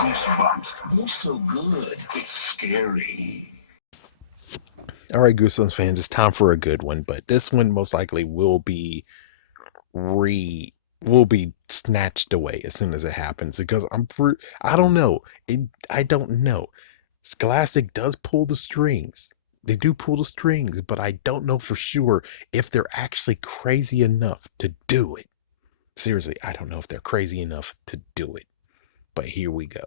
Goosebumps. They're so good, it's scary. All right, Goosebumps fans, it's time for a good one, but this one most likely re will be snatched away as soon as it happens because I don't know. I don't know. Scholastic does pull the strings. They do pull the strings, but I don't know for sure if they're actually crazy enough to do it. Seriously, I don't know if they're crazy enough to do it. But here we go.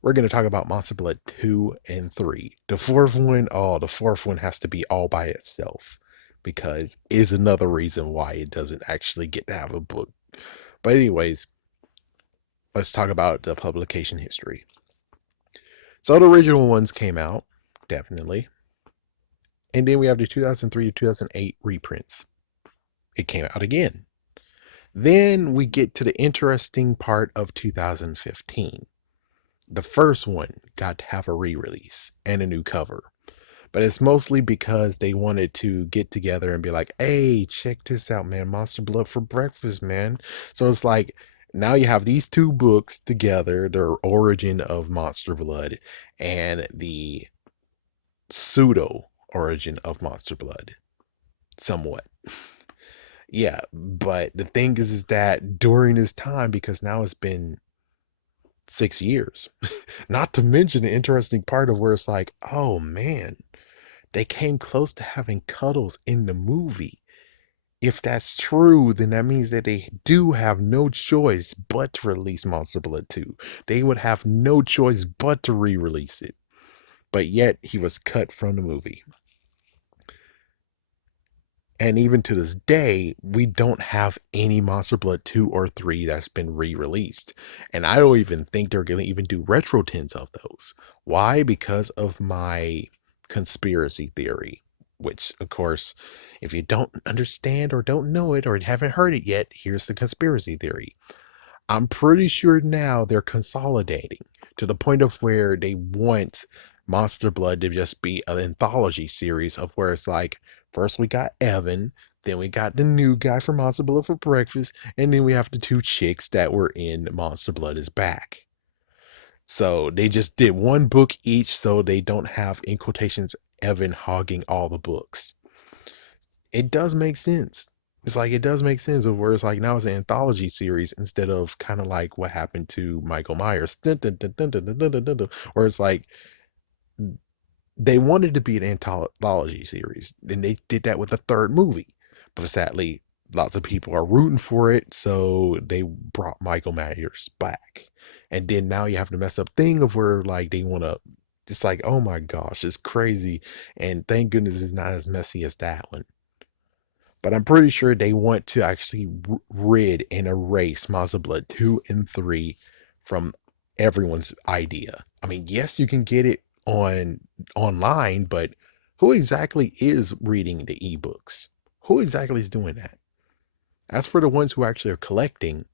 We're going to talk about Monster Blood 2 and 3. The fourth one has to be all by itself because is another reason why it doesn't actually get to have a book. But anyways, let's talk about the publication history. So the original ones came out, definitely. And then we have the 2003 to 2008 reprints. It came out again. Then we get to the interesting part of 2015. The first one got to have a re-release and a new cover. But it's mostly because they wanted to get together and be like, hey, check this out, man. Monster Blood for breakfast, man. So it's like now you have these two books together, the origin of Monster Blood and the pseudo origin of Monster Blood. Somewhat. Yeah, but the thing is that during this time, because now it's been 6 years, not to mention the interesting part of where it's like, oh man, they came close to having Cuddles in the movie. If that's true, then that means that they do have no choice but to release Monster Blood 2. They would have no choice but to re-release it. But yet, he was cut from the movie. And even to this day, we don't have any Monster Blood 2 or 3 that's been re-released. And I don't even think they're going to even do retro tints of those. Why? Because of my conspiracy theory. Which, of course, if you don't understand or don't know it or haven't heard it yet, here's the conspiracy theory. I'm pretty sure now they're consolidating to the point of where they want Monster Blood to just be an anthology series of where it's like, first we got Evan, then we got the new guy from Monster Blood for breakfast, and then we have the two chicks that were in Monster Blood is Back. So they just did one book each so they don't have, in quotations, Evan hogging all the books. It does make sense. It's like it does make sense of where it's like now it's an anthology series instead of kind of like what happened to Michael Myers. Where it's like they wanted to be an anthology series, and they did that with the third movie. But sadly, lots of people are rooting for it, so they brought Michael Myers back. And then now you have the messed up thing of where like they want to. It's like, oh my gosh, it's crazy. And thank goodness it's not as messy as that one. But I'm pretty sure they want to actually rid and erase Monster Blood 2 and 3 from everyone's idea. I mean, yes, you can get it online, but who exactly is reading the ebooks? Who exactly is doing that? As for the ones who actually are collecting,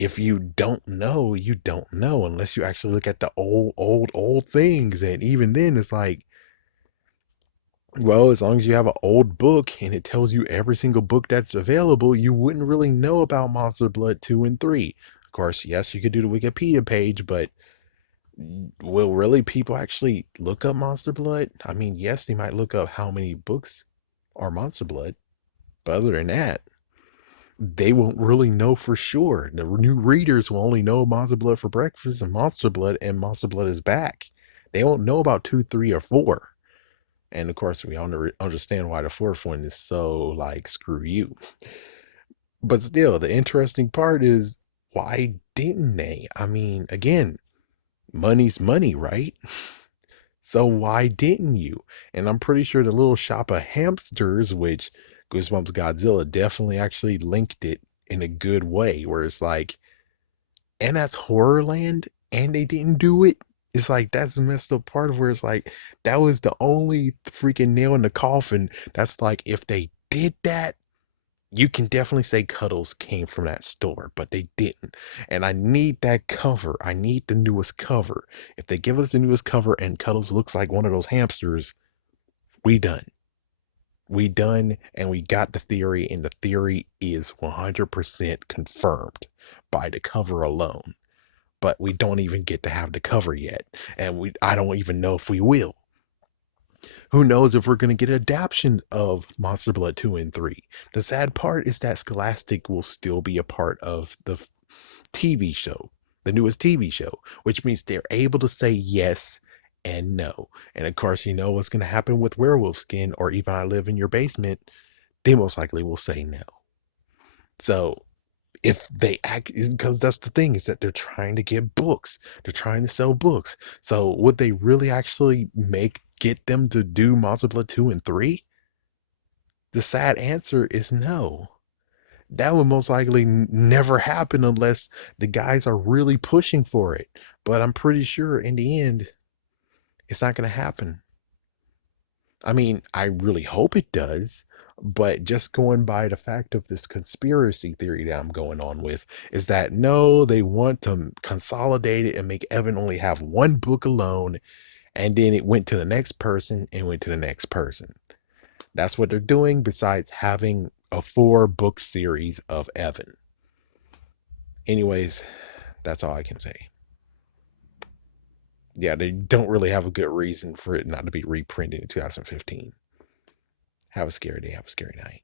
if you don't know, you don't know unless you actually look at the old things. And even then, it's like, well, as long as you have an old book and it tells you every single book that's available, you wouldn't really know about Monster Blood 2 and 3. Of course, yes, you could do the Wikipedia page, but will really people actually look up Monster Blood? I mean, yes, they might look up how many books are Monster Blood, but other than that, they won't really know for sure. The new readers will only know Monster Blood for breakfast and Monster Blood is Back. They won't know about 2, 3, or 4. And of course, we understand why the fourth one is so like, screw you. But still, the interesting part is, why didn't they? I mean, again, money's money, right? So why didn't you? And I'm pretty sure the little shop of hamsters, which Goosebumps Godzilla definitely actually linked it in a good way, where it's like, and that's Horrorland, and they didn't do it. It's like that's the messed up part of where it's like that was the only freaking nail in the coffin. That's like if they did that, you can definitely say Cuddles came from that store, but they didn't. And I need that cover. I need the newest cover. If they give us the newest cover and Cuddles looks like one of those hamsters, we done. We done, and we got the theory, and the theory is 100% confirmed by the cover alone. but we don't even get to have the cover yet, and I don't even know if we will. Who knows if we're going to get an adaptation of Monster Blood 2 and 3. The sad part is that Scholastic will still be a part of the TV show, the newest TV show, which means they're able to say yes and no. And of course, you know what's going to happen with Werewolf Skin or Even I Live in Your Basement. They most likely will say no. So if they act, because that's the thing, is that they're trying to get books, they're trying to sell books. So would they really actually get them to do Monster Blood 2 and 3? The sad answer is no. That would most likely never happen unless the guys are really pushing for it. But I'm pretty sure in the end, it's not going to happen. I mean, I really hope it does, but just going by the fact of this conspiracy theory that I'm going on with is that no, they want to consolidate it and make Evan only have one book alone, and then it went to the next person and went to the next person. That's what they're doing, besides having a 4-book series of Evan. Anyways, that's all I can say. Yeah, they don't really have a good reason for it not to be reprinted in 2015. Have a scary day. Have a scary night.